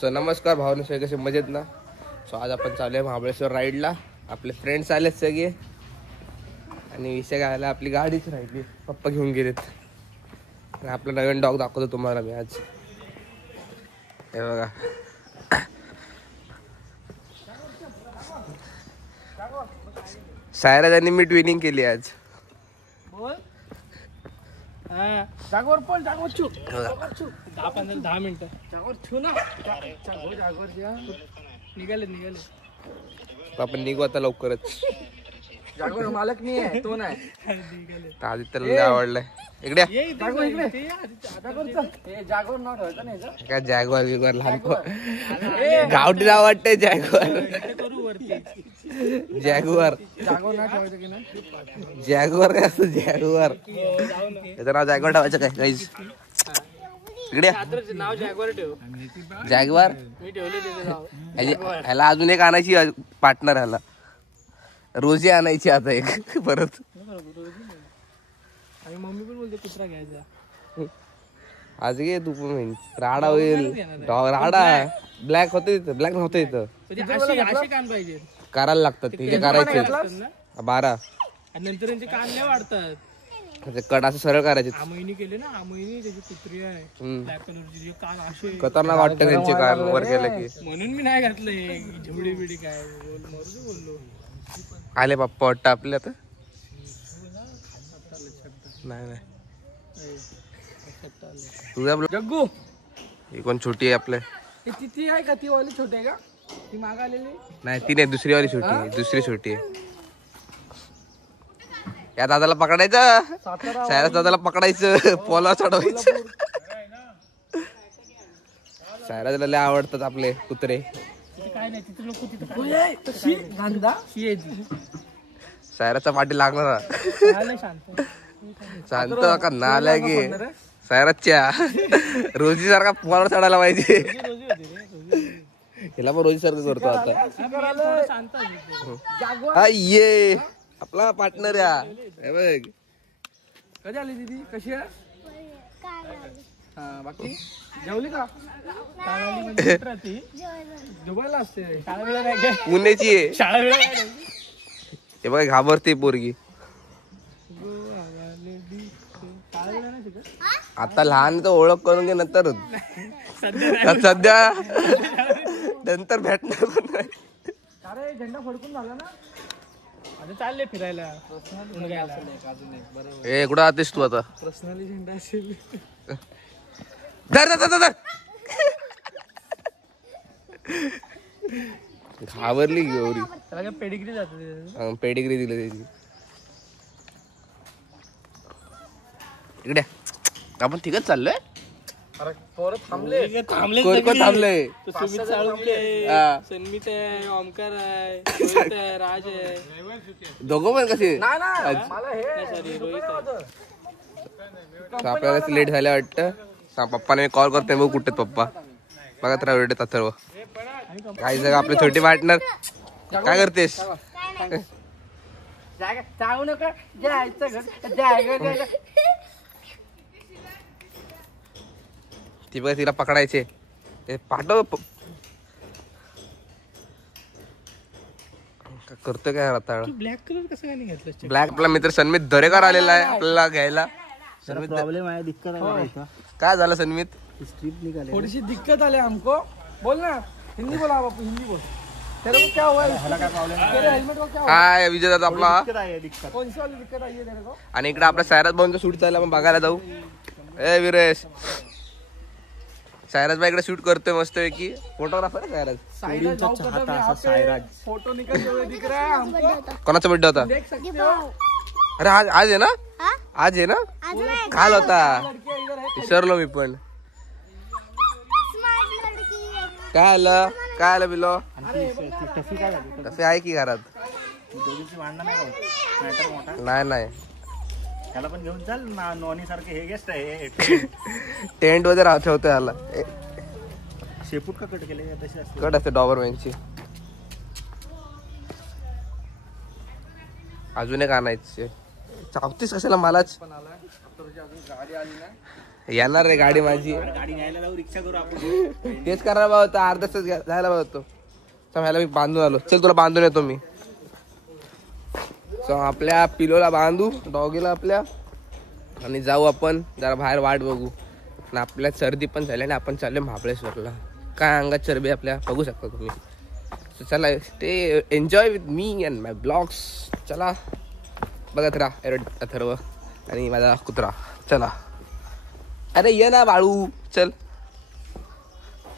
So नमस्कार भावना, सगळे कसे मजेत ना. सो आज आपण चालू आहे महाबळेश्वर राईडला. आपले फ्रेंड्स आलेत सगळे आणि विषय काय आला, आपली गाडीच राहिली, पप्पा घेऊन गेलेत. आपला नवीन डॉग दाखवतो तुम्हाला मी आज. हे बघा, सायराज आणि मी ट्विनिंग केली आज. जागोर पण जागोर छू 10 मिनिटं जागोर छू ना. जागोर निघाले आपण निघू आता लवकरच. जागोर मालक नाही आहे, तो नाही. आदित्यला लय आवडलंय. इकडे जागोर इकडे जागोर नाव ठेवायचं नाही. काय जॅगवार बिगवार लहान गावठी नाव वाटतंय जॅगवार. जॅगवार जागोर नाव ठेवायचं की नाही. जॅगवार काय असतं, जॅगवार याचं नाव जॅगवार ठेवायचं काय काहीच. इकडे नाव जागोर ठेव. जॅगवार मी ठेवले त्याचं नाव. ह्याला अजून एक आणायची पार्टनर, ह्याला रोजी आणायची आता एक परत. आणि मम्मी पण बोलते कुत्रा घ्यायचा. आज घे तू पण, राडा होईल. राडा ब्लॅक होते तिथं, ब्लॅक नव्हतं इथं. असे कान पाहिजे, करायला लागतात ते, करायचे 12. आणि नंतर त्यांचे कान नाही वाढतात. कट असं सरळ करायचे. आमईनी केले ना, आमईनी त्याची कुत्री आहे ब्लॅक कलरची, कान असे खतरनाक वाटतं त्यांचे कान वर केलं की. म्हणून मी नाही घातले. झेवडी बिडी काय बोललो. आले पप्पा वाटतं आपले आता. नाही तुझा जग्गू ही कोण छोटी आहे आपल्या. ती आहे का, ती वाली छोटी आहे का, ती माग आलेली. नाही ती नाही, दुसरी वाली छोटी आहे, दुसरी छोटी आहे. या दादाला पकडायचं, सायराज दादाला पकडायचं, पोला चढवायचं. सायराजला लय आवडतात आपले कुत्रे. काय नाही तिथे लोक तिथे सायराजचा पाठी लागणार. शांत शांत का नालाय गे सायराजच्या. रोजी सारखा पोला चढायला पाहिजे. हिला पण रोजी सारखं करतो आता. ये आपला पार्टनर या. बघ कधी आली दीदी, कशी आहे. हा बाकी जेवली का. दुबईला असते, शाळा वेळा नाही काय, पुण्याची आहे. शाळा वेळा हे बघ घाबरते पोरगी. आता लहान तर ओळख करून घे, नंतर सध्या नंतर भेटणार पण नाही. अरे झेंडा फडकून झाला ना, आता चालले फिरायला. ए कुठं आतेस तू आता. पर्सनली झेंडा असेल. धर धर धर. घाबरली गौरी. त्याला काय पेडिग्री जाते, पेडिग्री दिली त्याची. इकडे आपण ठीकच चाललोय. थांबले थांबले. सुमित साळुंके, सन्मित आहे, ओमकार आहे, रोहित आहे, राज आहे. दोघं पण कसे. आपल्याला लेट झाल्या वाटतं. पप्पाने कॉल करते, बघ कुठे पप्पा. बघा तर वेळ येतात सर्व काही जगा. आपले छोटे पार्टनर काय करतेस. जाऊ नका. ती बघा, तिला पकडायचे. पाठव करतो काय आता. ब्लॅक कलर कसं काय नाही घेतलं. ब्लॅक आपला मित्र सन्मित दरेकर आलेला आहे आपल्याला घ्यायला. प्रॉब्लेम आहे, दिक्कत आहे. काय झालं सन्मित. थोडीशी दिक्कत आली हमको. बोल ना हिंदी बोला बापू, हिंदी बोल. तेरे को क्या हुआ, तेरे हेल्मेट को क्या हुआ. काय विजय दादा आपला. कौन सी वाली दिक्कत आई है तेरे को. आणि इकडे आपला सायराज भाऊंचा शूट चालला, आपण बघायला जाऊ. ए विरेश, सायराज भाई इकडे शूट करतोय मस्त पैकी. फोटोग्राफर आहे सायराज. फोटो निकलते हुए दिख रहा है हमको. कोणाचा बर्थडे होता. देख सकते हो. अरे आज आज आहे ना, आज आहे ना. काल होता, विसरलो मी पण. काय आलं, काय आलं बिलो. तसे आहे की घरात. नाही नाही, त्याला पण घेऊन चाल ना. नॉनी सारखे हे गेस्ट आहे. टेंट मध्ये राहते होते ह्याला. शेपूट का कट केले तसे असते. कट असते डॉबरमॅनची. अजून एक आणायचे. चावतीस कशाला मलाच. गाडी आली ना, येणार रे गाडी माझी. गाडी न्यायला जाऊ, रिक्षा करू आपण. तेच करा बा होतं, अर्धा तास जायला बा होतो. ह्याला मी बांधून आलो. चल तुला बांधून येतो मी. आपल्या पिलोला बांधू, डॉगीला आपल्या, आणि जाऊ आपण जरा बाहेर वाट बघू. आणि आपल्या सर्दी पण झाली आणि आपण चालले महाबळेश्वरला. काय अंगात चरबी आपल्या बघू शकता तुम्ही. चला stay enjoy with me and my blogs. चला बघत राहा अथर्व आणि माझा कुत्रा. चला अरे ये ना बाळू, चल.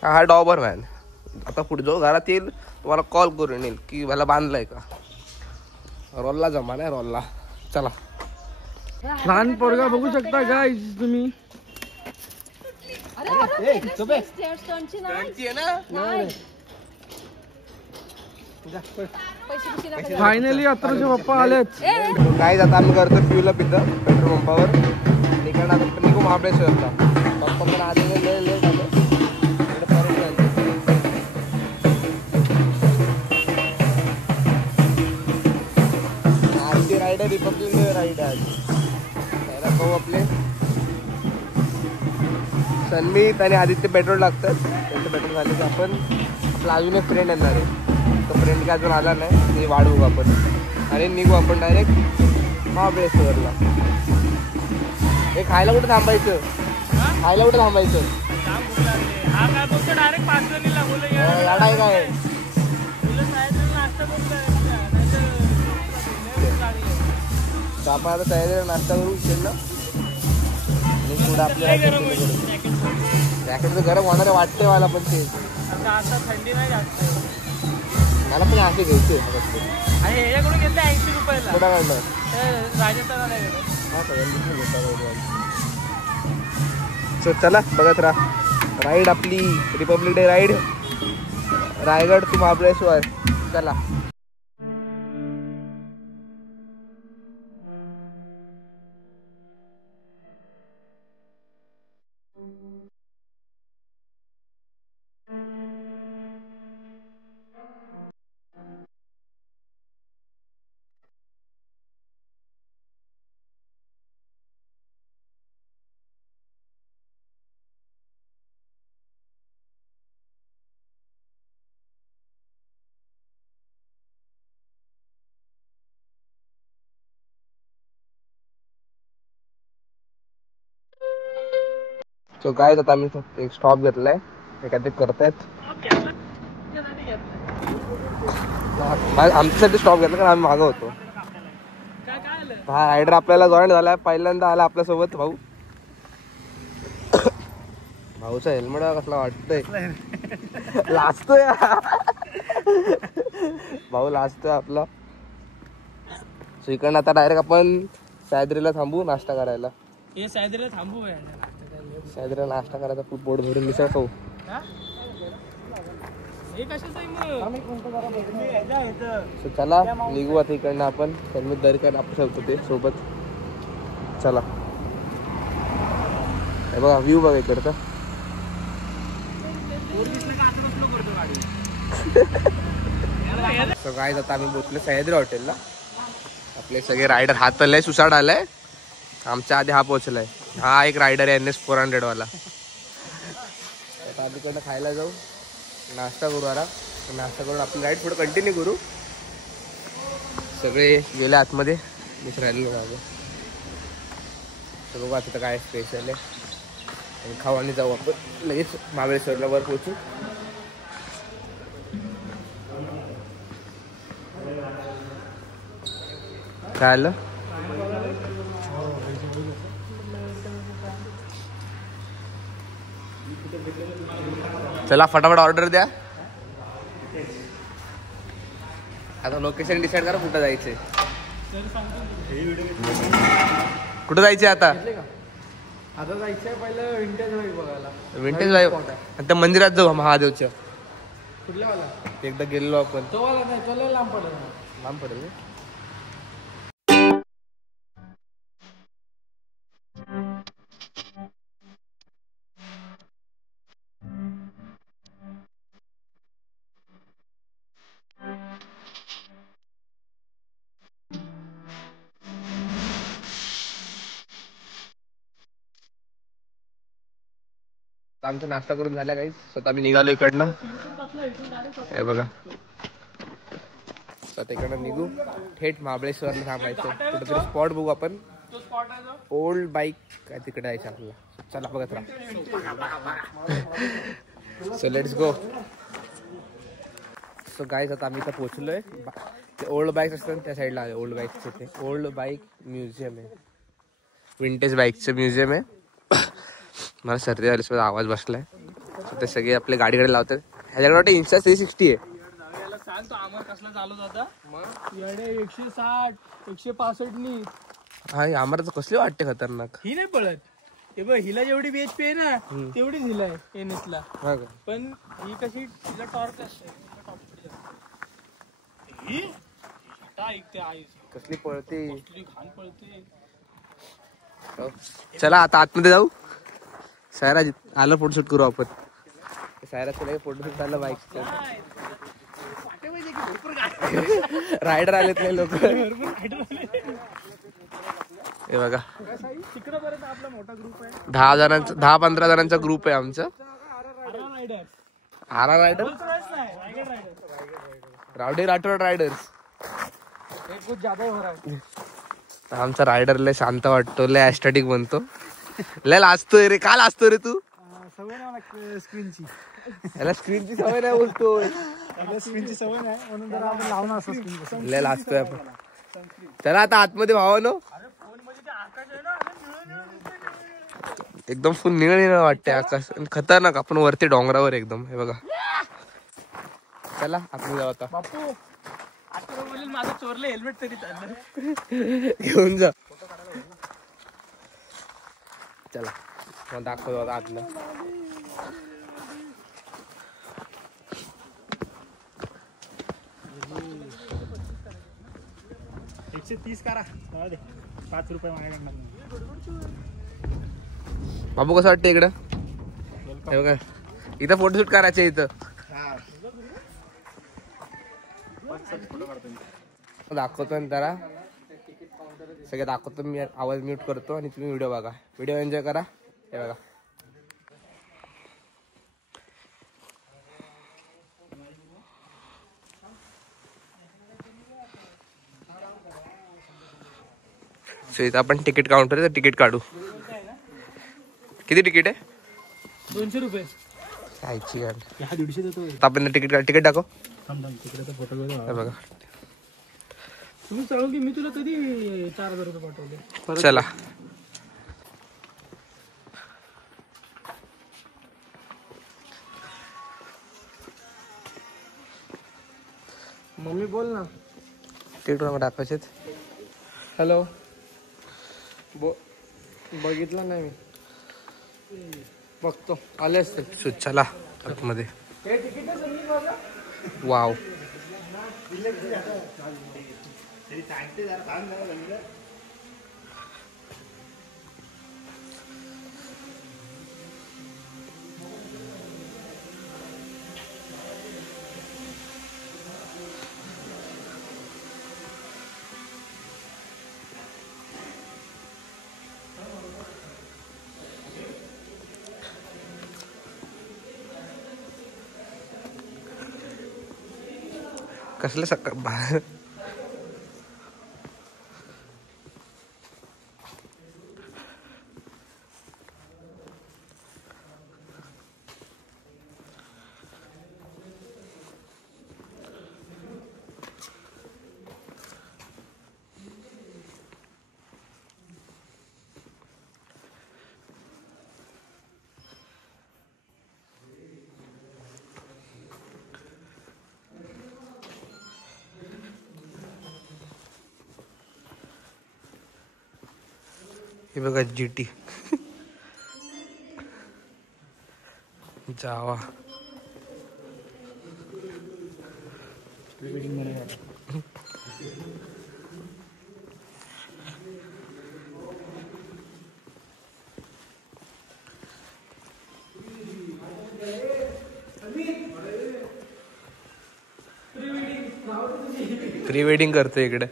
हा डॉबर मॅन. आता पुढे जो घरात येईल तुम्हाला कॉल करून येईल की मला बांधलाय का. रोलला जमा नाही रोलला. चला लहान पोरगा बघू शकता गाईज तुम्ही. फायनली अत्तरचे पप्पा आलेत. काय आता आम्ही करतो फ्यूला पितं पेट्रोल पंपावर. इकडनं आता निघू महाबळेश्वरला. पप्पा पण आलेले लय लेट आलं. आजची राईडर रिपब्लिक राईड आहे. त्याला भाऊ आपले सन्मीत आणि आदित्य पेट्रोल लागतात. त्यांचं पेट्रोल झालं की आपण आपला अजून एक फ्रेंड येणार आहे. तो फ्रेंड काय अजून आला नाही, ते वाढ बघू आपण. आणि निघू आपण डायरेक्ट महाबळेश्वरला. हे खायला कुठं थांबायचं? खायला कुठं थांबायचं? लाडा आहे काय? आपण आता सह्याद्रीला नाश्ता करू इकडनं आणि पुढं आपल्याला रॅकेटचं गरम होणार वाटतंय मला. पण ते थंडी नाही जास्त. मला पण असे घ्यायचे. ह्याच्याकडून घेतलं 80 रुपयाला. कुठं काढलं? राजस्थान. सो चला बघत राहा. राईड आपली Republic Day ride, Raigad to Mahabaleshwar. चला सो काय आता आम्ही फक्त एक स्टॉप घेतलाय. हे काय ते करतायत आमच्यासाठी स्टॉप घेतला कारण आम्ही मागं होतो. हा रायडर आपल्याला जॉईन झालाय. पहिल्यांदा आला आपल्यासोबत भाऊ. भाऊचा हेल्मेट कसला वाटतंय. लाजतोय भाऊ, लाजतोय आपला. सो इकडनं आता डायरेक्ट आपण सह्याद्रीला थांबू नाश्ता करायला. सह्याद्रीला थांबू. सह्याद्रीला नाश्ता करायचा. खूप पोट भरून मिसळ खाऊ. सो चला निघू आता इकडनं आपण. सन्मीत दरकर आपण ठेवतो ते सोबत. चला हे बघा व्ह्यू बघा इकडचा. सो काय आता आम्ही पोहोचलो सह्याद्री हॉटेलला. आपले सगळे रायडर. हा तर लय सुसाड आलाय. आमच्या आधी हा पोहोचलाय. हा एक रायडर आहे NS 400 वाला. आता आधी इकडनं खायला जाऊ, नाश्ता करू. आरा नाश्ता करून आपली राईड पुढे कंटिन्यू करू. सगळे गेले आतमध्ये, मिस राहिलेलो मागं. तर बघू आता काय स्पेशल आहे. आणि खाऊ आणि जाऊ आपण लगेच महाबळेश्वरला वर पोहोचू. काय आलं? चला फटाफट ऑर्डर द्या. आता लोकेशन डिसाईड करा कुठं जायचंय. कुठं जायचंय आता? आता जायचंय पहिलं विंटेज वाईफ बघायला. विंटेज वाईफ आणि त्या मंदिरात जाऊ महादेवच्या. कुठल्या वाला? एकदा गेलो आपण. तो वाला नाही, तो लय लांब पडेल. लांब पडेल. आमचा नाश्ता करून झाला काही स्वतः आम्ही निघालो इकडनं. हे बघा स्वतः इकडनं निघू थेट महाबळेश्वरला थांबायचं. कुठेतरी स्पॉट बघू आपण. ओल्ड बाईक काय तिकडे यायचं आपल्याला. चला बघत राहा. So let's go. So guys आता आम्ही इथं पोहोचलोय. ते ओल्ड बाईक्स असतात त्या साईडला आहे. ओल्ड बाईकचे ते ओल्ड बाईक म्युझियम आहे. विंटेज बाईकचं म्युझियम आहे. मला सर्दी आल्यासोबत आवाज बसलाय. ते सगळे आपल्या गाडीकडे लावतात. ह्याच्याकडे वाटतं इन्स्टा 360 आहे. सांग तो आमर कसला चालू होता. येडे 160 165 नी. हा आम्हाला कसली वाटते खतरनाक. ही नाही पळत. हे बघ हिला जेवढी BHP आहे ना तेवढीच हिला आहे एनएसला. पण ही कशी हिला टॉर्क असते. ही ऐकते आई कसली पळते. कसली घाण पळते. चला आता आतमध्ये जाऊ. सायरा आलं फोटोशूट करू आपण. सायरा तुला फोटोशूट झालं बाईकचं. रायडर आलेत नाही लोक. हे बघा तिकडे पर्यंत आपला मोठा ग्रुप आहे. 10-15 जणांचा ग्रुप आहे आमचा. आरा रायडर रावडे राठोड रायडर्स. कुछ ज्यादा हो रहा है. आमचा रायडर लय शांत वाटतो. लय ॲस्टॅटिक बनतो. लय लाजतोय रे. का लाजतोय रे तू. सवय नाही स्क्रीनची. याला स्क्रीनची सवय नाही बोलतोय. स्क्रीनची सवय नाही म्हणून जरा आपण लावणार असं स्क्रीन. लय लाजतोय आपण. चला आता आतमध्ये भावानो. एकदम फुल निळ वाटते आकाश. खतरनाक. आपण वरती डोंगरावर एकदम. हे बघा चला आतमध्ये जाऊ आता. बापू आता बोलेल माझं चोरलं हेल्मेट तरी चाललं. घेऊन जा. चला मग दाखवतो आता आतलं. $130 करा. 5 रुपये माझ्याकडनं. बाबू कसं वाटतं इकडं. हे बघा इथं फोटोशूट करायचे. इथं दाखवतो ना जरा. सगळे दाखवतो मी. आवाज म्यूट करतो आणि तुम्ही व्हिडिओ बघा. व्हिडिओ एन्जॉय करा. हे बघा सो इथं आपण तिकीट काउंटर आहे. तिकीट काढू. किती तिकीट आहे. 200 रुपये. कायची गाडी. 150 देतो. आपण तिकीट दाखव. तिकडे फोटो हे बघा तुम्ही चालू की मी तुला कधी 4000 रुपये पाठवले. चला मम्मी बोल ना. तिकीट दाखवायचे. हॅलो. बघितलं नाही मी. बघतो आले असते. चला आतमध्ये. वाव कसलं सकाळ. हे बघा GT जावा. प्री वेडिंग करतो इकडे.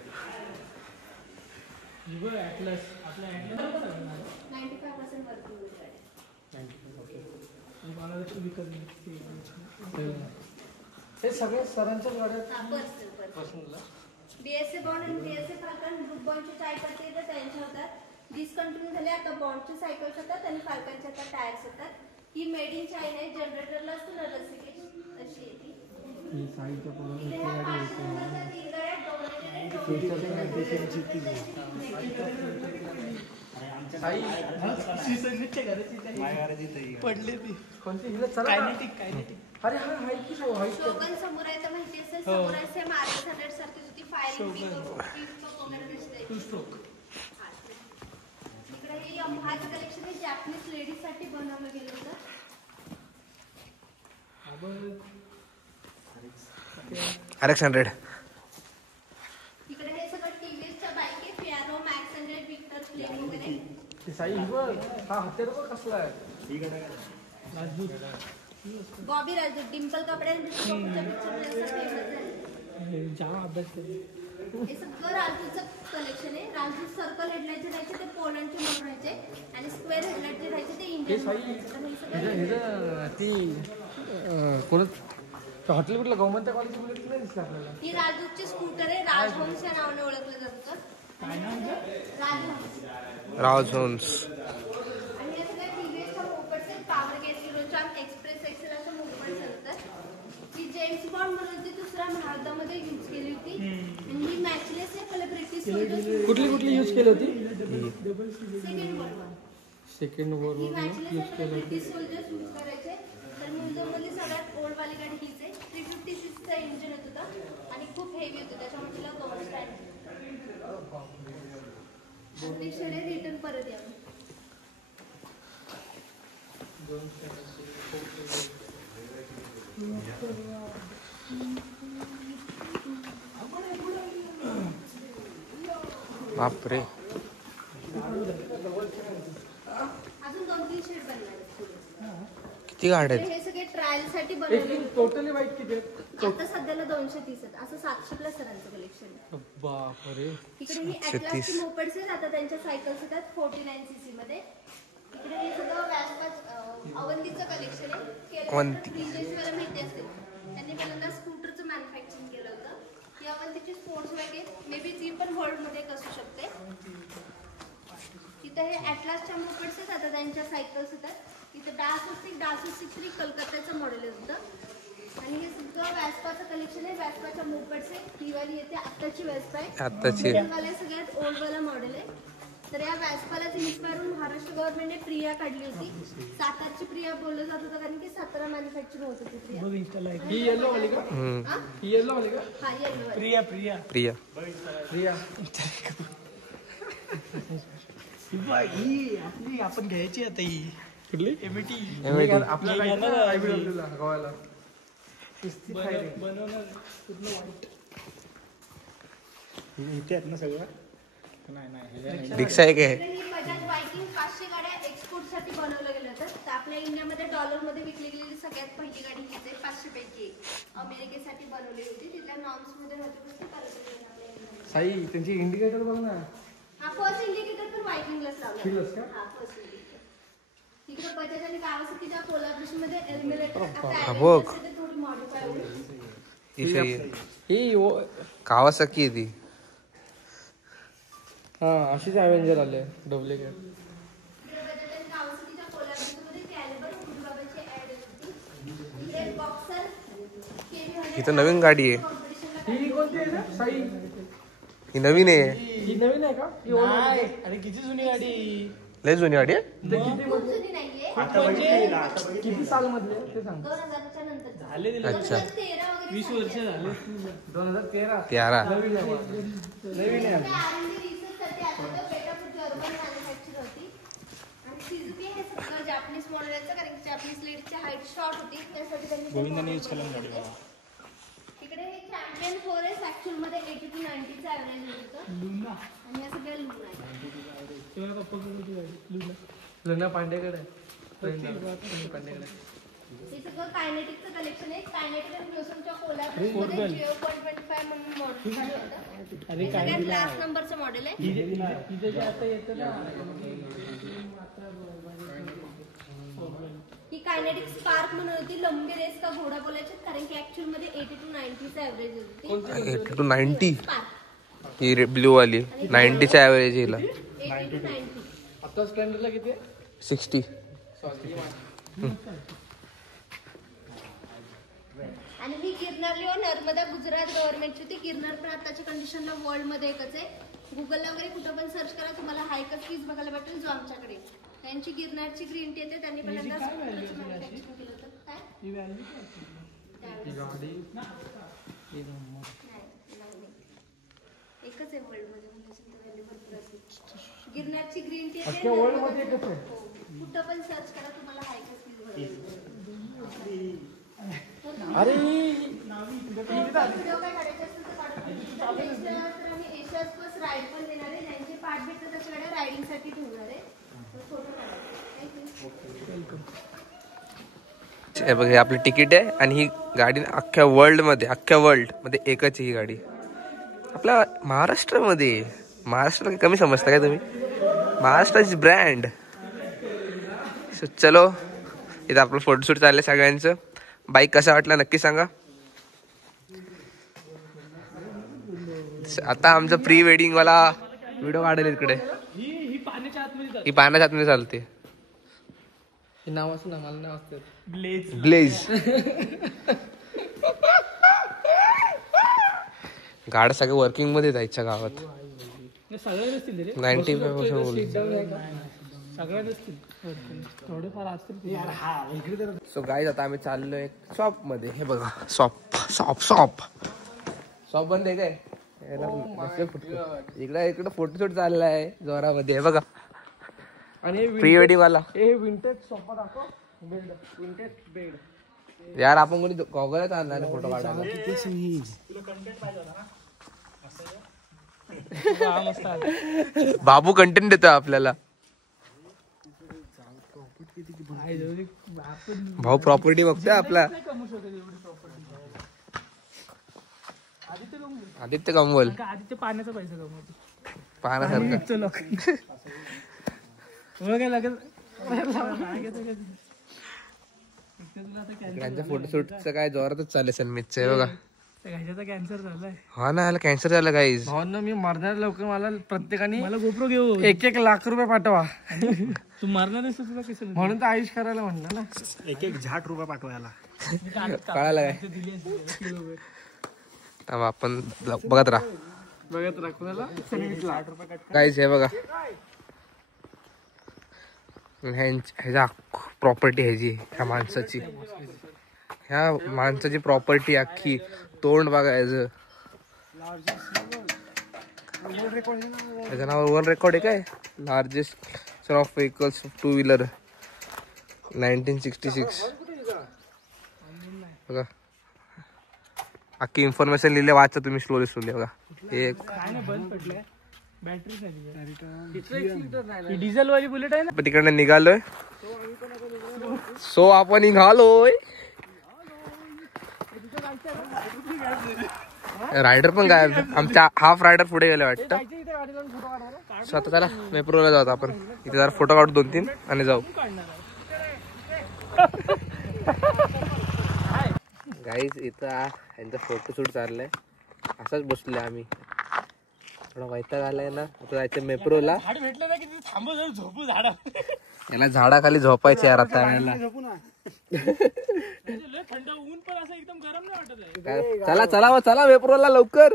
हे सगळे सरांच्या गाड्या पर्सनल बीएसए बॉन्ड आणि बीएसए फाल्कन ग्रुप बॉन्डचे टायपरचे येतात त्यांच्या होतात डिस्कंटिन्यू झाले आता बॉन्डचे सायकल्स होतात आणि फाल्कनचे आता टायर्स होतात ही मेड इन चायना आहे जनरेटरला असतो ना रसिकेश तशी येते इथे ह्या 5 नंबरच्या 3 गाड्या पडले ती कोणती हिला चला कायनेटिक अरे हा हाय की शोगन समोर आहे तर माहिती असेल समोर आहे सेम RS100 सारखीच होती फायरिंग वगैरे दिसते टू स्ट्रोक इकडे हे यमहाचं कलेक्शन आहे जॅपनीज लेडीज साठी बनवलं गेलं होतं RX100 इकडे हे सगळं टीव्हीएसच्या बाईक आहे पियानो मॅक्स 100 विक्टर प्लेन वगैरे ते साई बघ हा हत्यार बघ कसला आहे बॉबी राजदूत डिंपल कपड्यांच्या पिक्चर फेमस झाले जाम अभ्यास केला हे सगळं राजदूतचं कलेक्शन आहे राजदूत सर्कल हेडलाईटचे राहायचे ते पोलंडचे म्हणून राहायचे आणि स्क्वेअर हेडलाईटचे राहायचे ते इंडियन ती कोणत हॉटेल कुठलं गव्हर्नमेंट कॉलेज बुलेट नाही दिसलं आपल्याला ही राजदूतची स्कूटर आहे राजहंस या नावाने ओळखलं जातं राजहंस राजहंस आणि या सगळ्या टीव्हीएसच्या मोपर्स आहेत पॉवर गेट हिरोचार्म एक्सप्रेस एक्सेल अशा मोपर्स असतात ही जेम्स बॉन्ड म्हणून ती दुसऱ्या महायुद्धामध्ये यूज केली होती आणि ही मॅचलेस आहे पहिले ब्रिटिश सोल्जर्स कुठली यूज केली होती second world war second war ही मॅचलेस आहे पहिले ब्रिटिश सोल्जर्स यूज करायचे तर म्युझियममधली सगळ्यात ओल्ड वाली गाडी हीच आहे 356 चं इंजिन येत होतं आणि खूप हेवी होतं त्याच्यामुळे तिला कव्हर स्टँड रिटर्न परत या बापरे अजून 2-3 शेड बनणार किती गाड्या आहेत हे सगळे ट्रायल साठी बनवले टोटली वाईट किती आता सध्याला 230 आहेत असं 700 प्लस सरांचं कलेक्शन आहे बापरे इकडे ही ॲटलासची मोपेड्स आहेत आता त्यांच्या सायकल्स येतात 49 सीसी मध्ये इकडे हे सगळं व्यासपास अवंतीचं कलेक्शन आहे अवंती. मला माहिती असेल त्यांनी पहिल्यांदा स्कूटरचं मॅन्युफॅक्चरिंग केलं होतं ही अवंतीची स्पोर्ट्स बॅग आहे मे बी ती पण वर्ल्डमध्ये एक असू शकते इथं हे ॲटलासच्या मोपेड्स आहेत आता त्यांच्या सायकल्स येतात इथं डास63 कलकत्त्याचं मॉडेल होतं आणि हे सगळं व्यासपाचं कलेक्शन आहे व्यासपाच्या मोपेड्स आहे ही वाली येते आत्ताची व्यासपा आहे आत्ताची वाले सगळ्यात ओल्ड वाला मॉडेल आहे तर या व्यासपालाच इन्स्पायर होऊन महाराष्ट्र गव्हर्नमेंटने प्रिया काढली होती सातारची प्रिया बोललं जात होतं कारण की सातारा मॅन्युफॅक्चर होत होती प्रिया ही येलो वाली का ही येलो वाली का हा येलो वाली. प्रिया प्रिया प्रिया प्रिया ही आपली आपण घ्यायची आता ही कुठली एमटी आपल्या गोव्याला बनवणार कुठलं वाईट इथे आहेत ना सगळं नाही रिक्षा आहे काय इकडे ही बजाज बायकिंग 500 गाड्या एक्सपोर्ट साठी बनवलं गेलं होतं तर आपल्या इंडियामध्ये डॉलरमध्ये विकली गेलेली सगळ्यात पहिली गाडी हीच आहे 500 पैकी अमेरिकेसाठी बनवली होती तिथल्या नॉर्म्स मध्ये होती गोष्ट करायची आपल्या इंडियामध्ये साई त्यांची इंडिकेटर बघ ना हा फर्स्ट इंडिकेटर पण बायकिंगलाच लावला केलंस का? हा फर्स्ट इंडिकेटर इकडे बजाज आणि कावासाकीच्या कोलॅबोरेशन मध्ये एल्मिलेटर बघ. थोडी मॉडिफाय होईल ही सही आहे. ही कावासाकी आहे ती हा अशीच अवेंजर आले डुप्लिकेट इकडे बजाज आणि कावासाकीच्या कोलॅबोरेशन मध्ये कॅलिबर हुडबाबाची ऍड होती इकडे बॉक्सर केवी ही तर नवीन गाडी आहे कॉम्पिटिशनला ही कोणती आहे ना साई ही नवीन आहे ही नवीन आहे का ही old आहे? अरे किती जुनी गाडी लय जुनी गाडी आहे ते किती खूप जुनी नाहीये आता बघितली आता बघितली किती साल मधले ते सांग 2000च्या नंतर झाले दिले अच्छा 2013 वगैरे 20 वर्ष झाले 2013 प्यारा नवीन आहे नवीन आहे R&D research साठी आता तो बेटा फूड जर्मन मॅन्युफॅक्चर होती आणि सुझुकी हे सगळं जॅपनीज मॉडेल आहे कारण की जॅपनीज लेडीची हाईट शॉर्ट होती त्यासाठी त्यांनी गोविंदाने यूज केलं मॉडेल इकडे हे चॅम्पियन 4S ऍक्च्युअल मध्ये 80 to 90 चा ऍव्हरेज होतं लुना आणि या सगळ्या लून आहे तेव्हा पप्पा लुना लग्न पांडेकडे पांडेकडे हे सगळं कायनेटिकचं कलेक्शन आहे कायनेटिक आणि ब्लोसमच्या कोलॅबोरेशनमध्ये 0.25 म्हणून मॉडेल होतं अरे हे सगळ्यात लास्ट नंबरचं मॉडेल आहे इथे जे आता येतं ना ही कायनेटिक स्पार्क म्हणून होती, लंबी रेस का घोडा बोलायचे, कारण की ऍक्च्युअल मध्ये 80 to 90 ऍव्हरेज होती. 80 to 90 स्पार्क ही ब्ल्यू वाली 90च्या ऍव्हरेज हिला. 80 to 90. आता स्प्लेंडरला किती आहे? 60. आणि ही गिरनारली नर्मदा गुजरात गव्हर्नमेंटची होती. गिरनार पण आताच्या कंडिशनला वर्ल्ड मध्ये एकच आहे. गुगलला वगैरे कुठं पण सर्च करा, तुम्हाला हायकच पीस बघायला भेटेल जो आमच्याकडे. त्यांची गिरनारची ग्रीन टी येते, त्यांनी पण एकदा मॅन्युफॅक्चरिंग केलं होतं. काय ही व्हॅल्यू काय? ही गाडी एकच आहे वर्ल्ड मध्ये, व्हॅल्यू भरपूर असेल. गिरनारची ग्रीन टी अख्ख्या वर्ल्ड मध्ये एकच आहे. कुठं पण सर्च करा, तुम्हाला हायकच पीस बघायला. अरे व्हिडिओ काय काढायचे असेल तर काढू. तर आम्ही एशियाज बस राईड पण देणार आहे. त्यांचे पार्ट भेटतात त्याच्याकडे रायडिंग साठी ठेवणार आहे. फोटो काढा. थँक्यू. हे बघ, हे आपली तिकीट आहे आणि ही गाडी अख्ख्या वर्ल्ड मध्ये एकच आहे ही गाडी. आपल्या महाराष्ट्रामध्ये. महाराष्ट्राला कमी समजता काय तुम्ही? महाराष्ट्राची ब्रँड. चलो, इथं आपलं फोटोशूट चाललंय सगळ्यांचं. बाईक कसा वाटला नक्की सांगा. आता आमचं प्री वेडिंग वाला व्हिडिओ काढेल इकडे. ही पाण्याच्या आतमध्ये ही पाण्याच्या आतमध्ये चालते. हे नाव असं ना, मला नाव असतं ब्लेज. गाड्या सगळ्या वर्किंग मध्ये जायच्या गावात. सगळ्या नसतील रे. 95% सगळ्या नसतील, थोडेफार असतील. सो गाईज आता आम्ही चाललोय शॉप मध्ये. हे बघा, शॉप बंद आहे काय? इकडे फोटोशूट चाललाय जोरामध्ये. हे बघा, आणि प्री वेडिंग वाला. हे विंटेज सोफा दाखव. Bed, vintage bed. यार आपण कोणी गॉगलच आणला ना फोटो काढायला. बाबू कंटेंट देतो आपल्याला. भाऊ प्रॉपर्टी बघतोय आपला. आदित्य कमवल. आदित्य पाण्याचा पैसा कमवतो. पाहण्यासारखं. त्यांच्या फोटोशूटचं काय जोरातच चाललंय सन्मितचं. हे बघा, कॅन्सर झालाय. हा ना, याला कॅन्सर झाला गाईज. भावांनो, मी मरणार लवकर. मला प्रत्येकाने मला गोप्रो घेऊ. 1-1 लाख रुपये पाठवा. तू मारणार आहेस तुला कसं? म्हणून तर आयुष करायला म्हणलं ना. 1-1 झाट रुपये पाठवायला. कळालं काय? आपण बघत राहा. कुणाला? गाईज हे बघा, ह्याच्या प्रॉपर्टी ह्याची, ह्या माणसाची प्रॉपर्टी अख्खी. तोंड बघायचं. त्याच्या नावावर वर्ल्ड रेकॉर्ड आहे काय? Largest of vehicles two wheeler 1966. बघा, अख्खी इन्फॉर्मेशन लिहिले, वाचा तुम्ही स्लोली बघा. एक डिझेल वाली बुलेट आहे ना. तिकडनं निघालोय. सो आपण निघालोय. रायडर पण काय आमच्या हाफ रायडर पुढे गेले वाटतं. सो आता चला मेप्रोला जाऊ आपण. इथे जरा फोटो काढू 2-3 आणि जाऊ. गाईज इथं यांचा फोटोशूट चाललाय. असाच बसलोय आम्ही. थोडा वैताग आलाय ना. आता जायचं मेप्रोला. झाड भेटलं ना की थांबू जाऊ, झोपू झाडा. याला झाडाखाली झोपायचे यार आता वेळेला. थंड ऊन पण असं एकदम गरम नाही वाटत आहे. चला मेप्रोला लवकर.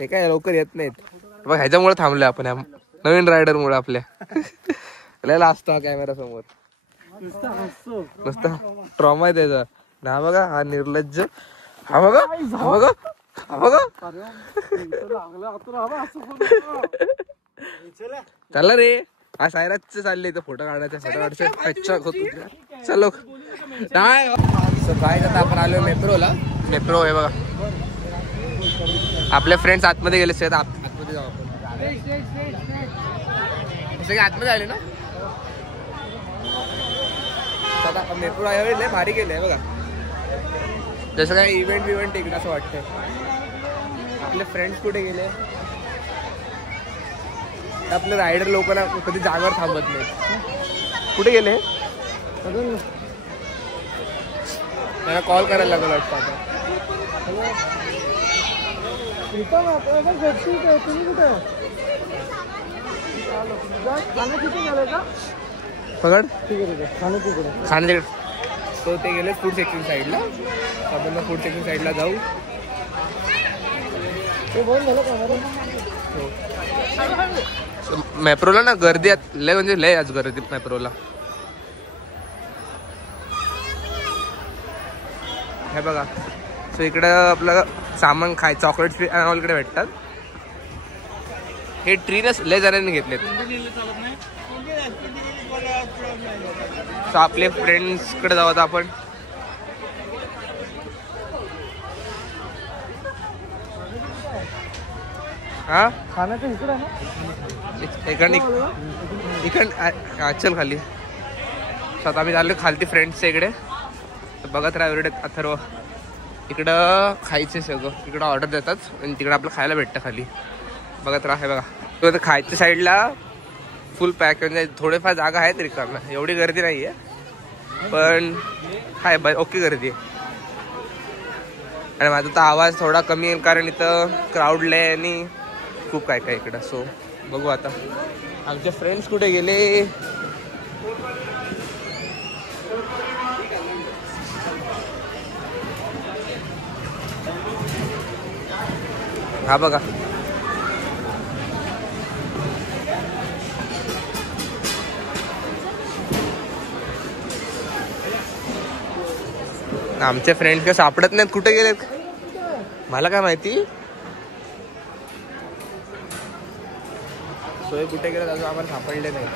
हे काय लवकर येत नाहीत बघ. ह्याच्यामुळे थांबलोय आपण, नवीन रायडर मुळे. आपल्या लयला असतो हा कॅमेरा समोर. नुसता ट्रॉमा आहे त्याचा ना. बघा हा निर्लज्ज. हा बघा. चला रे. हा सायराजचं चाललंय इथं फोटो काढायचा. चलो नाही. काय आता आपण आलो मेट्रोला. मेट्रो हे बघा. आपले फ्रेंड्स आतमध्ये गेले. आतमध्ये जाऊ आपण. सगळे आतमध्ये आले ना. आता मेट्रो आहे भारी गेले बघा. जसं काय इव्हेंट इकडे असं वाटतंय. आपले फ्रेंड्स कुठे गेले? आपले रायडर लोकांना कधी जागेवर थांबत नाहीत. कुठे गेले? त्यांना कॉल करायला लागला वाटतं आता. तुम्ही कुठे खाणं किती झालं का? पकड ठीक आहे खाणं तिकडे. खाण्याकडे तो ते गेले फूड सेक्शन साईडला. आपण फूड सेक्शन साईडला जाऊ. ते बंद झालं का? मॅप्रोला ना गर्दी लय म्हणजे लय आज गर्दी मॅप्रोला. हे बघा. सो इकडं आपलं सामान खाय चॉकलेट फ्री इकडे भेटतात. हे ट्रीनच लय जणांनी घेतलेत. सो आपले फ्रेंड्स कडे जाऊ आता आपण. हा खाण्याचं इकडं ना इकडं चल खाली. सो आता आम्ही झालो खालती फ्रेंड्सच्या इकडे. तर बघत राहा एवढे अथर्व. इकडं खायचे सगळं इकडं ऑर्डर देतात आणि तिकडं आपलं खायला भेटतं खाली. बघत राहा. हे बघा तर खायच्या साईडला फुल पॅक म्हणजे थोडेफार जागा आहेत रिकाम्या. एवढी गर्दी नाही आहे पण हाय ओके गर्दी आहे. आणि माझा तर आवाज थोडा कमी येईल कारण इथं क्राऊड लय आणि खूप काय काय इकडं. सो बघू आता आमचे फ्रेंड्स कुठे गेले. हा बघा आमचे फ्रेंड्स काय सापडत नाहीत. कुठे गेलेत मला काय माहिती. सोय कुठे गेलेत अजून आम्हाला सापडले नाही.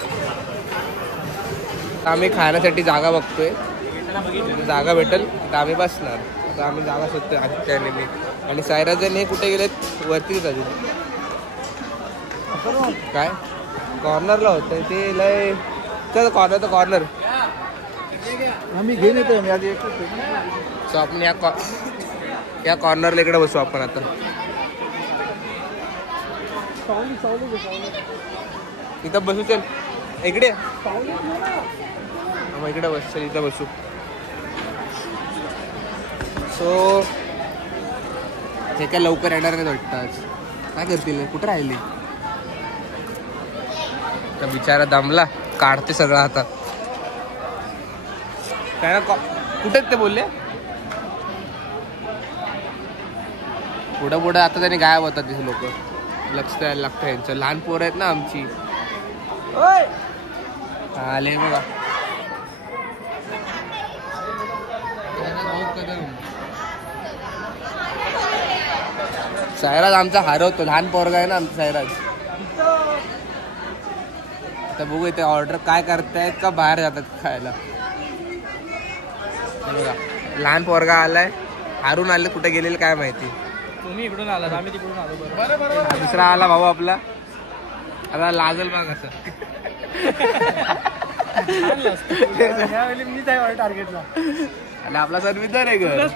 आम्ही खाण्यासाठी जागा बघतोय. जागा भेटेल तर आम्ही बसणार. तर आम्ही जागा शोधतोय आदित्याने मी आणि सायराजन हे कुठे गेलेत वरतीच अजून. काय कॉर्नरला होतं ते लय. चल कॉर्नर तर कॉर्नर आम्ही घेऊन येतोय. सो आपण या कॉर्नरला इकडे बसू आपण आता. इथं बसू. चल इकडे मग इकडे बस. चल इथं बसू. सो हे काय लवकर येणार नाही वाटतं आज. काय करतील कुठं राहिली का बिचारा दमला. काढते सगळं आता. काय कुठे ते बोलले पुढं पुढं आता त्यांनी गायब होतात तिथे लोक. लक्ष द्यायला लागतं यांचं. लहान पोरं आहेत ना आमची. आले बघा. सायराज आमचा हरवतो. लहान पोरगा आहे ना आमचा सायराज. आता बघू इथे ऑर्डर काय करतायत का बाहेर जातात खायला. बघा लहान पोरगा आलाय. हारून आले कुठे गेलेले काय माहिती. तुम्ही इकडून आलात आम्ही तिकडून आलो. बरोबर दुसरा आला भाऊ आपला. आता लाजल बघ असं. मीच आहे टार्गेटला. आणि आपला सर्विसर आहे घर.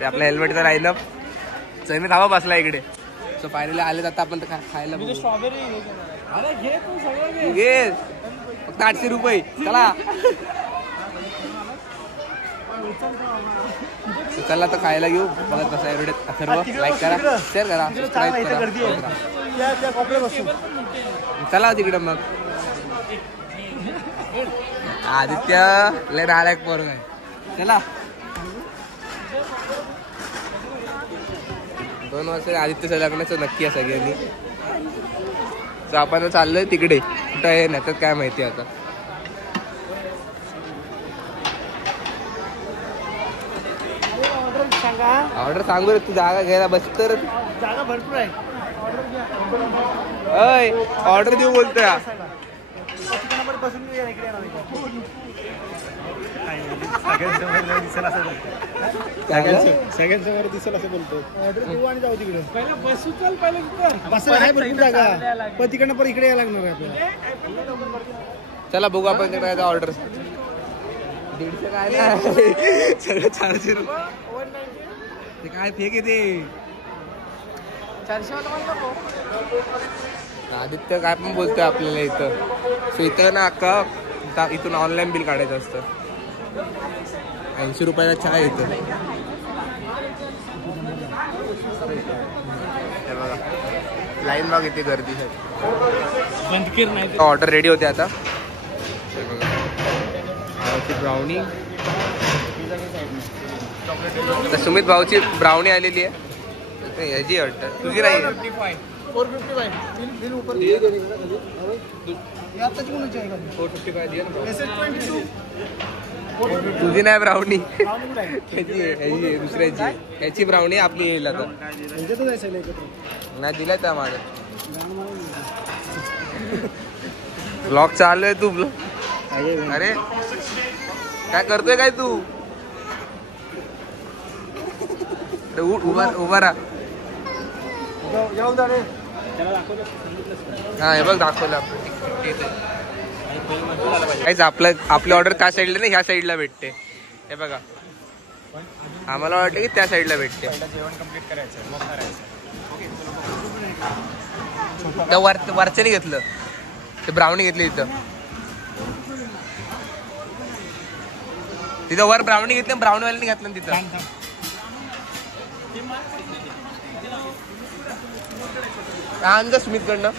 ते आपला हेल्मेटचा लाईनअप सैनी धावा बसला इकडे. सो फायनली आले आता आपण खायला. स्ट्रॉबेरी अरे घे तू सगळं घे फक्त 800 रुपये. चला चला तर खायला घेऊ. बघत बसा एवढे सर्व. लाईक करा शेअर करा सबस्क्राईब करा. चला तिकडे मग. आदित्य लय नालायक पोरगा आहे. चला 2 वर्ष आदित्यचं लग्नाचं नक्की आहे सगळ्यांनी. तर आपण चाललोय तिकडे. कुठं आहे नाही काय माहिती आता. ऑर्डर सांगू रे तू. जागा घ्यायला बस तर. जागा भरपूर आहे. ऑर्डर देऊ बोलतोय. बसून इकडे सगळ्यांसमोर दिसेल असं बोलतो. ऑर्डर देऊ आणि जाऊ तिकडे. पहिला बसू. चल पहिलं बसायला आहे भरपूर जागा. पण तिकडनं पण इकडे यायला लागणार आहे आपल्याला. चला बघू आपण तिकडे ऑर्डर. 150 काय नाही सगळं 400 रुपये. ते काय फेक येते. 400 आदित्य काय पण बोलतोय आपल्याला इथं. सो इथं ना अख्खा इथून ऑनलाईन बिल काढायचं असतं. 80 रुपयाला चहा येतं. हे बघा लाईन बघ इथे गर्दीसाठी. ऑर्डर रेडी होते आता. हे बघा ब्राउनी. सुमित भाऊची ब्राउनी आलेली आहे. ह्याची वाटतं तुझी नाही. 455 तुझी नाही ब्राउनी. ह्याची दुसऱ्याची. ह्याची ब्राउनी आपली येईल आता. नाही दिलाय त्या माझ्या ब्लॉग चालू आहे. तू अरे काय करतोय काय तू. उभा राहा. हा हे बघ दाखवलं आपण. काहीच आपली ऑर्डर त्या साईडला नाही ह्या साईडला भेटते. हे बघा आम्हाला वाटतं की त्या साईडला भेटते. जेवण कम्प्लीट करायचं मग करायचं. वरचं नाही घेतलं ते ब्राउनी घेतली. तिथं वर ब्राउनी घेतली ब्राउनवाल्याने घेतलं तिथं. आण स्मित कडनं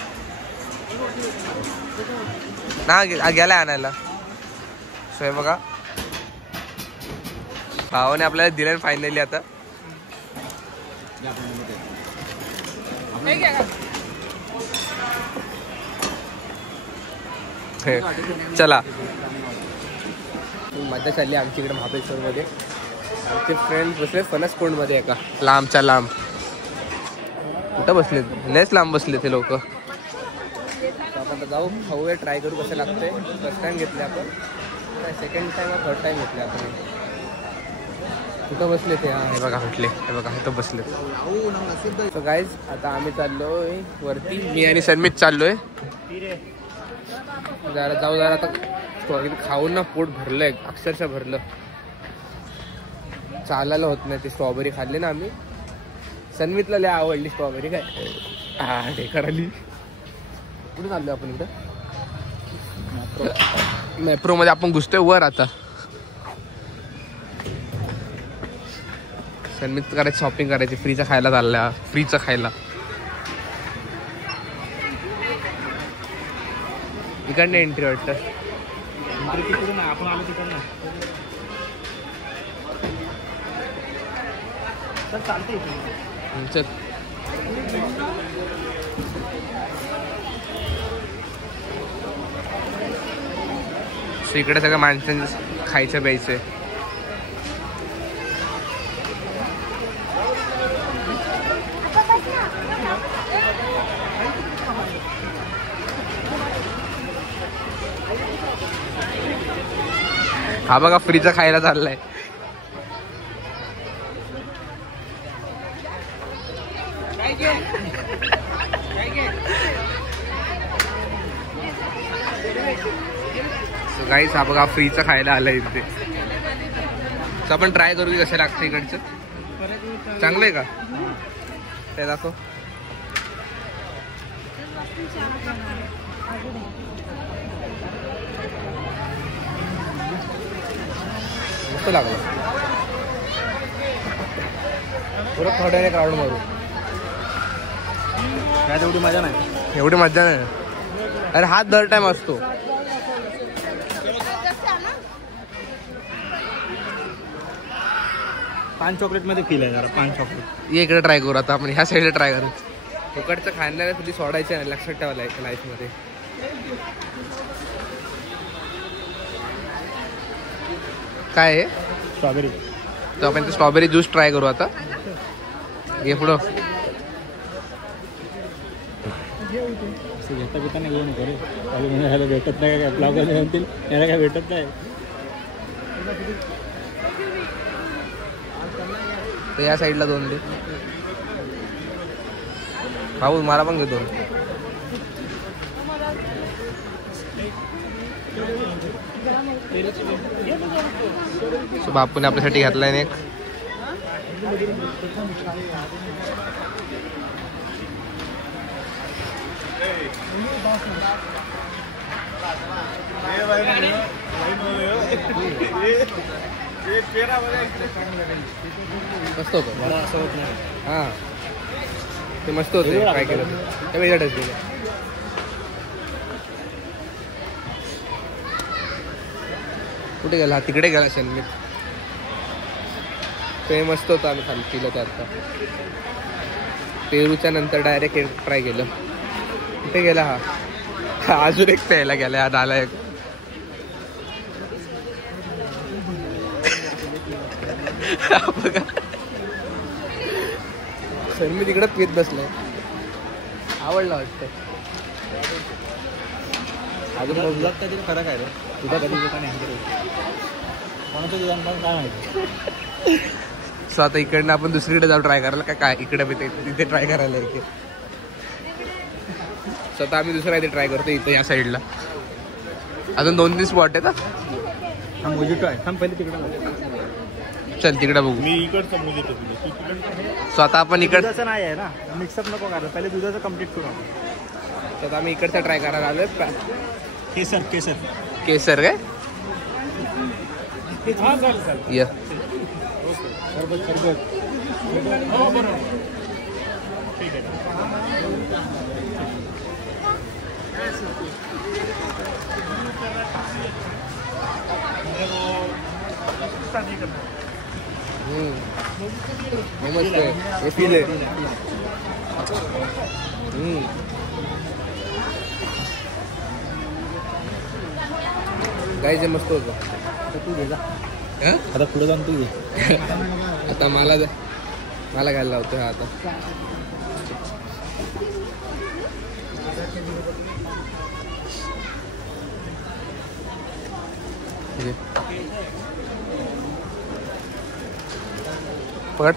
ना गेलाय आणायला. सो हे बघा भावाने आपल्याला दिलं फायनली. आता चला मजा चालली आमच्या इकडे महाबळेश्वरमध्ये. आमचे फ्रेंड बसले फणस कोंड मध्ये एका लांबच्या लांब. कुठं बसलेत लयच लांब बसले ते लोक. आपण जाऊ खाऊया ट्राय करू कसं लागतंय. फर्स्ट टाइम घेतले आपण. सेकंड टाइम थर्ड टाइम घेतले आपण. कुठं बसले ते. हे बघा म्हटले. हे बघा इथं बसले. सो गाईज आता आम्ही चाललोय वरती. मी आणि सन्मित चाललोय. जरा जाऊ जरा आता खाऊन ना पोट भरलंय अक्षरशः भरलं. चालायला होत नाही. ते स्ट्रॉबेरी खाल्ली ना आम्ही. सन्मितला लय आवडली स्ट्रॉबेरी. काय ढेकर आली. कुठे चाललोय आपण इथं. मॅप्रो मध्ये आपण घुसतोय वर आता. सन्मित करायची शॉपिंग करायची. फ्रीचं खायला चालल्या. फ्रीचं खायला इकडनं एंट्री वाटतं. आपण आलो तिकडनं चालते. चल इकडे सगळं माणसांचं खायचं प्यायचं. हा बघा फ्रीचं खायला चाललाय. सो गाईस हा बघा फ्रीचं खायला आलंय इथे. सो आपण ट्राय करू की कसं लागतं इकडचं. चांगलं आहे का ते दाखव. मस्त लागलं. परत थोड्याने क्राऊड मारू. त्यात एवढी मजा नाही. एवढी मजा नाही. अरे हा दर टाइम असतो. पान चॉकलेट मध्ये फील आहे जरा. पान चॉकलेट ये इकडे ट्राय करू आता आपण. ह्या साईडला ट्राय करू. फुकटचं खाण्याला कधी सोडायचं नाही. लक्षात ठेवा लाईफ मध्ये. काय आहे स्ट्रॉबेरी. तर आपण ते स्ट्रॉबेरी ज्यूस ट्राय करू आता. घे पुढं. घेता घेता नाही घेऊ नको रे. ह्याला भेटत नाही काय. ब्लॉगरला म्हणतील याला काय भेटत नाही. तर या साईडला 2 दे भाऊ. मला पण घे 2. सो बापूने आपल्यासाठी घातलाय एक. मस्त होतं हां ते मस्त होते ट्राय केलं ते वेगळ्या टेस्ट दिलं कुठे गेला तिकडे गेला शनमित ते मस्त होतं आम्ही खाली पिलं ते आता पेरूच्या नंतर डायरेक्ट ट्राय केलं कुठे गेला हा अजून एक प्यायला गेला हा नालायक बघा सर मी तिकडे पित बसलाय आवडला वाटतं अजून दुधात काहीतरी फरक आहे रे दुधात कधी दुकान आहे कोणाचं दुकान पण काय माहिती सो आता इकडनं आपण दुसरीकडे जाऊ ट्राय करायला काय इकडे तिथे ट्राय करायला इथे सो आता आम्ही दुसरा इथे ट्राय करतो इथे या साईडला अजून 2-3 स्पॉट आहेत हा मोजिटो आहे थांब पहिले तिकडे चल तिकडे बघू मी इकडचं मोजिटो सो आता आपण इकडे दुधाचं नाही आहे ना मिक्सअप नको करायला पहिले दुधाचं कम्प्लीट करू आपण तर आता आम्ही इकडचा ट्राय करायला आलोय केसर केसर केसर काय या सरबत सरबत हो बरोबर ठीक आहे मस्त आहे हे फील आहे गाईचे मस्त होतं तू घे जा हं? आता पुढे जाऊन तू घे आता मला घ्यायला लावतो हा आता घे. पकड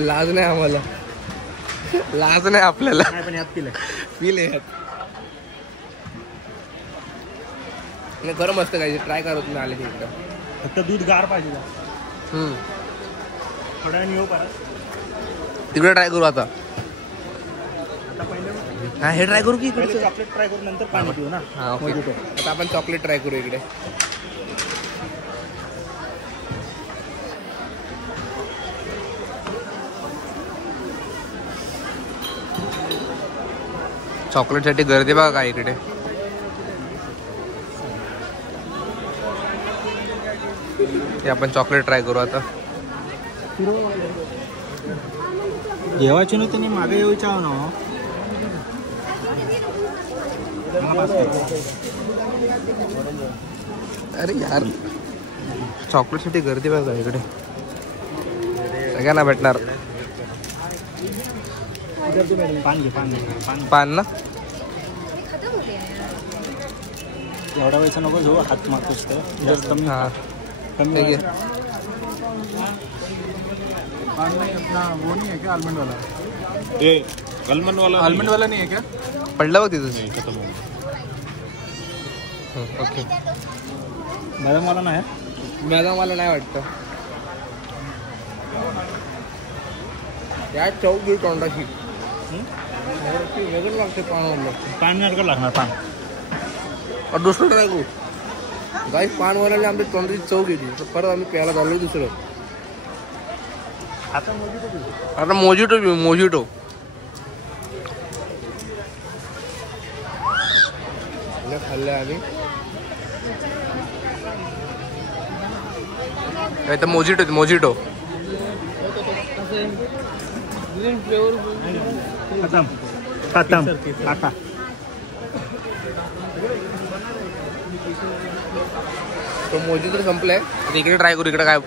लाज नाही आम्हाला लाज नाही आपल्याला नाही पण यात पिलं फील आहे खरं मस्त काय ट्राय करा तुम्ही आले तिकडं फक्त दूध गार पाहिजे थोड्या वेळाने येऊ परत तिकडे ट्राय करू आता आता पहिले हा हे ट्राय करू की इकडे चॉकलेट ट्राय करून नंतर पाणी पिऊ ना हा ओके आता आपण चॉकलेट ट्राय करू इकडे चॉकलेटसाठी गर्दी बघा काय इकडे ते आपण चॉकलेट ट्राय करू आता जेवायची ना त्यांनी मागे येऊच्या ना अरे यार चॉकलेटसाठी गर्दी बघा इकडे सगळ्यांना भेटणार पान घे पान घे पान ना एवढा वेळचा नको घेऊ हात मारतोस तर जास्त कमी हा कमी ठीक आहे पान नहीं अपना वो नहीं है क्या आलमंड वाला आलमंड वाला नहीं है क्या पडलं बघ तिथं ओके बदाम वाला नाही मला नाही वाटतं या चौक घेऊ तोंडाशी वेगळं लागते पानवाला पान नाही लागणार पान और दुसरं ट्राय करू गाई पानवाल्याने आमच्या तोंडाची चव घेतली तर परत आम्ही प्यायला चाललो दुसरं आता मोजिटो घेऊ मोजिटो खाल्लं आम्ही काय तर मोजिटो मोजिटो खतम खतम टाटा तो मोजिटो तर संपलाय आता इकडे ट्राय करू इकडे काय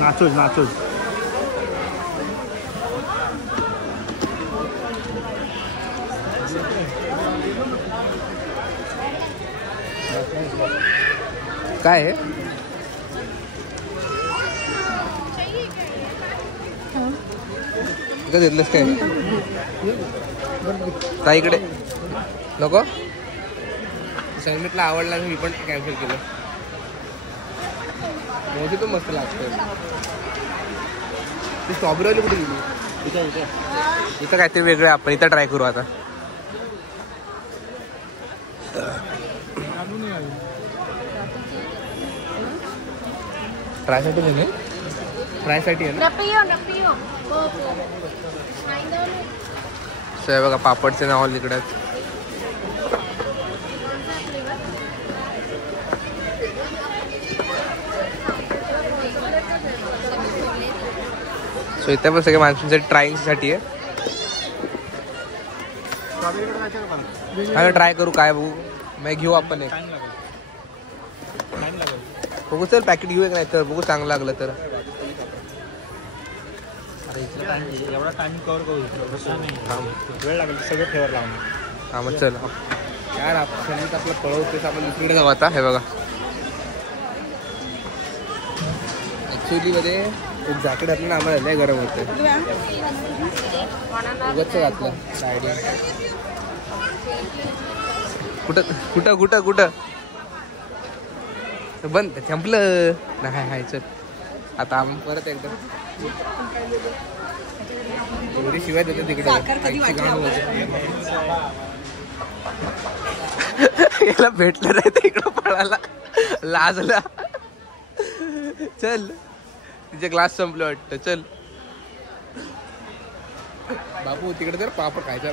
नाचोज नाचोज काय आहे घेतलंस काय ताईकडे नको सैमिटला आवडला मी पण कॅन्सल केलं. मोठी तो मस्त लागतं. ती स्ट्रॉबेरीवाली कुठे गेली? इथं काहीतरी वेगळं आहे, आपण इथं ट्राय करू आता. ट्रायसाठी नाही, ट्रायसाठी आहे ना. सो बघा पापडचे नाव इकडे. सो इथे पण सगळे माणसांसाठी ट्रायिंगसाठी आहे. आता ट्राय करू काय बघू. मग घेऊ आपण एक बघू. चल पॅकेट घेऊ एक, नाही तर बघू चांगलं लागलं तर. एवढा टाइम कव्हर करू वेळ लागेल सगळं फ्लेवर लावून. हा मग चल यार आपण आपलं पळवतेच. आपण दुसरीकडे जाऊ आता. हे बघा ॲक्च्युली मध्ये एक जॅकेट घातलं ना आम्हाला लय गरम होतं. उगाच घातलं आयडिया. कुठं कुठं कुठं कुठं बंद संपलं नाही. हाय चल आता आम्ही परत एकदा एवढी शिवाय देतो तिकडे. याला भेटलं नाही तर इकडं पळाला लाजला. चल तिचे ग्लास संपलं वाटतं. चल बापू तिकडे तर पापड खायचा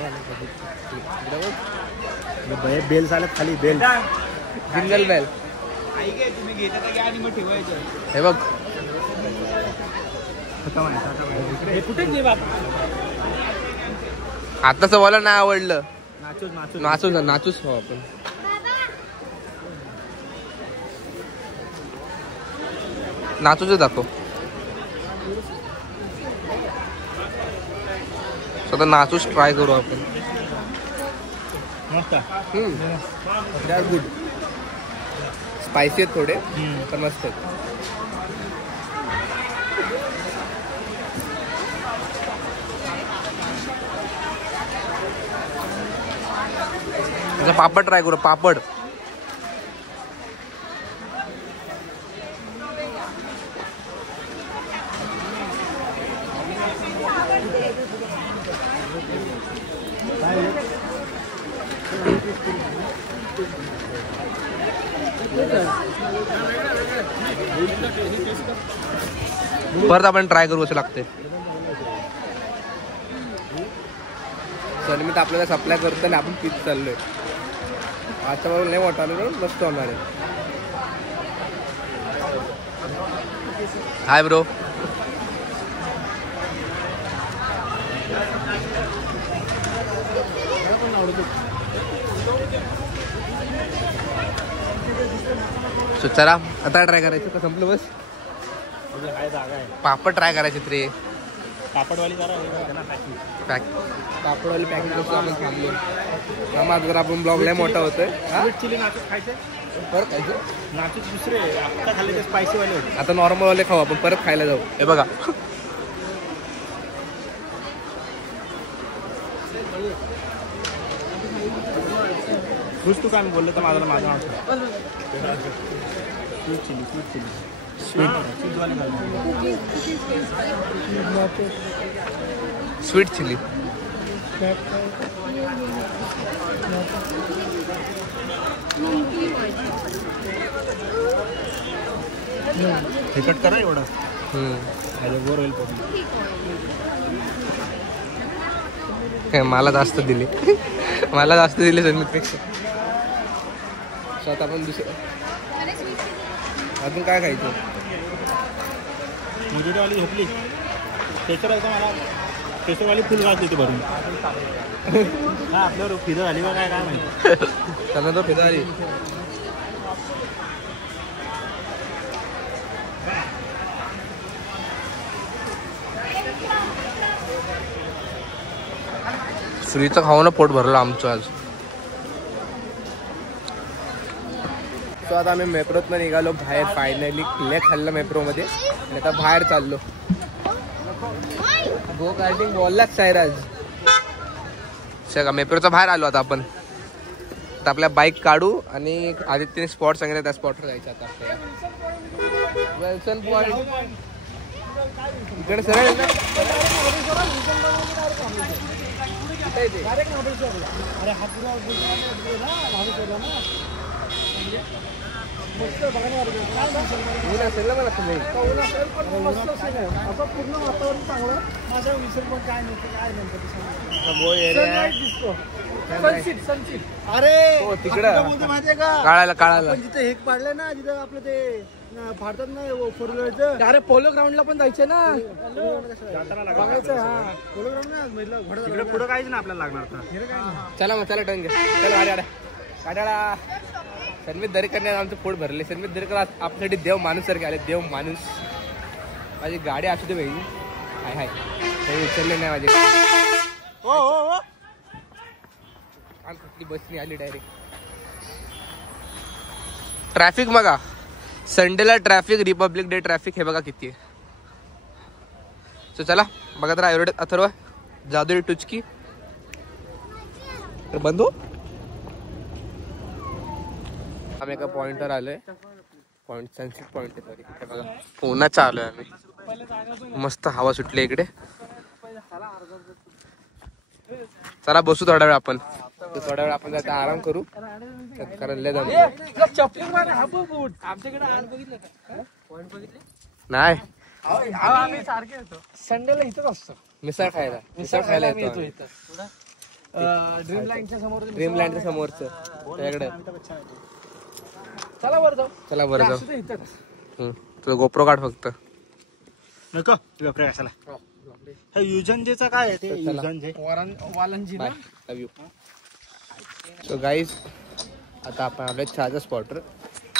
तिकडे बेल झालं खाली बेल जिंगल बेल. तुम्ही घेता आणि मग ठेवायचं. हे बघ आताच मला नाही आवडलं. नाचूस नाचूस हो आपण. नाचूच दाखव. स्वतः नाचूच ट्राय करू आपण. They are good. स्पायसी आहेत थोडे पण मस्त आहेत. पापड ट्राय करू. पापड परत आपण ट्राय करू असं लागते. सर मी तर आपल्याला सप्लाय करतो आणि आपण पीत चाललोय. आजच्या बरोबर नाही वाटायला मस्त होणार आहे. Hi bro. सो चला आता ट्राय करायचं का संपलं बस. पापड ट्राय करायचे रे. पापडवाली पापडवाली पॅकेज कसं आपण थांबलो. समाज जर आपण ब्लॉग लय मोठा होतोय. चिली नाचूस खायचे परत खायचं. नाचूस दुसरे आता खाल्ले ते स्पायसीवाले होते. आता नॉर्मलवाले खाऊ आपण. परत खायला जाऊ. हे बघा तू काय बोललं तर माझं नाव स्वीट चिली स्वीट चिली. तिखट करा एवढं. बोर होईल. मला जास्त दिले. मला जास्त दिले समीपेक्षा. स्वतः पण दुसरं अजून काय खायचं. मुजोरीवाली झोपली. केसर मला केसरवाली फुल घालते ते भरून. हा आपल्यावर फिदर आली का काय माहिती. त्यांना तो फिदा आली. फ्रीचं खाऊन पोट भरलं आमचं आज. तो आता आम्ही मेट्रोतनं निघालो बाहेर. फायनली लय खाल्लं मेट्रोमध्ये आणि आता बाहेर चाललो. गो कार्टिंग बोललाच सायराज. सगळं मेट्रोच्या बाहेर आलो आता आपण. आता आपल्या बाईक काढू आणि आदित्यने स्पॉट सांगितलं त्या स्पॉटवर जायचं आता आपल्याला. विल्सन पॉइंट इकडे सरळ आहे ना? कुठे आहे ते? अरे हा पुरा मस्त बघायला ऊन असेल ना मला तुम्ही असं पूर्ण वातावरण चांगलं. माझ्या विसर पण काय नव्हतं काय दिसतो. सनसीट अरे हो तिकडं बोलतो माहितीये का काळाला काळाला पण जिथे हेक पाडलंय ना जिथं आपलं ते फाडतात ना फोर व्हीलरचं अरे पोलो ग्राउंडला पण जायचे ना बघायचं. हा पोलो ग्राउंड ना तिकडे पुढं काहीच ना आपल्याला लागणार आता. चला मग चला टन घ्या. चला गाड्या गाड्याला सन्मित दरेकरने आमचं पोट भरले. सन्मित दरेकर आपल्यासाठी देव माणूस सारखे आले. देव माणूस. माझी गाडी असू दे भाई. हाय हाय काही उचलले नाही माझे. हो हो हो काल कुठली बसनी आली डायरेक्ट. ट्रॅफिक बघा संडेला ट्रॅफिक रिपब्लिक डे ट्रॅफिक हे बघा किती आहे. सो चला बघा तर एवढे अथर्व जादुई टुचकी बंद हो. आम्ही एका पॉइंटवर आलोय. पॉइंट सनसेट पॉइंट आहे तरी हे बघा पुण्याचा आलोय आम्ही. मस्त हवा सुटली इकडे. चला बसू थोडा वेळ आपण. थोडा वेळ आपण जाता आराम करू कारण लय जमलं. चपली हा बूट आमच्याकडे बघितलं का पॉइंट बघितले नाही आम्ही सारखे येतो संडेला इथंच असतो. मिसळ खायला येतो. ड्रीमलँडच्या समोर ड्रीमलँडच्या समोरचं त्याकडे. चला वर जाऊ. चला बरं जाऊ. असं इथंच तुझं गोप्रो काढ फक्त. नको प्रयासाला हे युजनजेचा काय आहे ते युजनजे वालंजी ना. लव यू. सो गाईज आता आपण आपल्या चहाच्या स्पॉटवर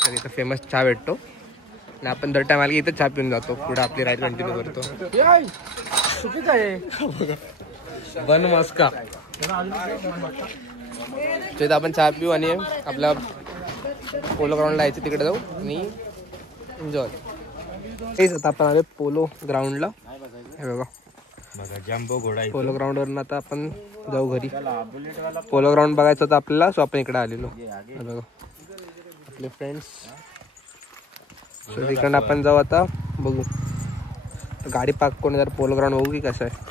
तर इथं फेमस चहा भेटतो आणि आपण दर टायमाला इथं चहा पिऊन जातो. पुढे आपली राईड कंटिन्यू करतो. चुकीच आहे बन मस्का. इथं आपण चहा पिऊ आणि आपल्या पोलो ग्राउंडला यायचं तिकडे जाऊ आणि एन्जॉय. तेच आता आपण आले पोलो ग्राउंडला. हे बघा जम्बो घोडा पोलो ग्राउंडवरून आता आपण जाऊ घरी. पोलो ग्राउंड बघायचं होतं आपल्याला सो आपण इकडे आलेलो. हे बघा आपले फ्रेंड्स. सो तिकडनं आपण जाऊ आता बघू गाडी पार्क करून जर पोलो ग्राउंड बघू की कसं आहे.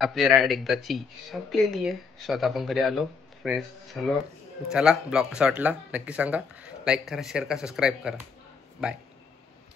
आपली राईड एकदाची संपलेली आहे. स्वतः आपण घरी आलो. फ्रेंड्स झालो. चला ब्लॉग कसा वाटला नक्की सांगा. लाईक करा शेअर करा सबस्क्राईब करा. बाय.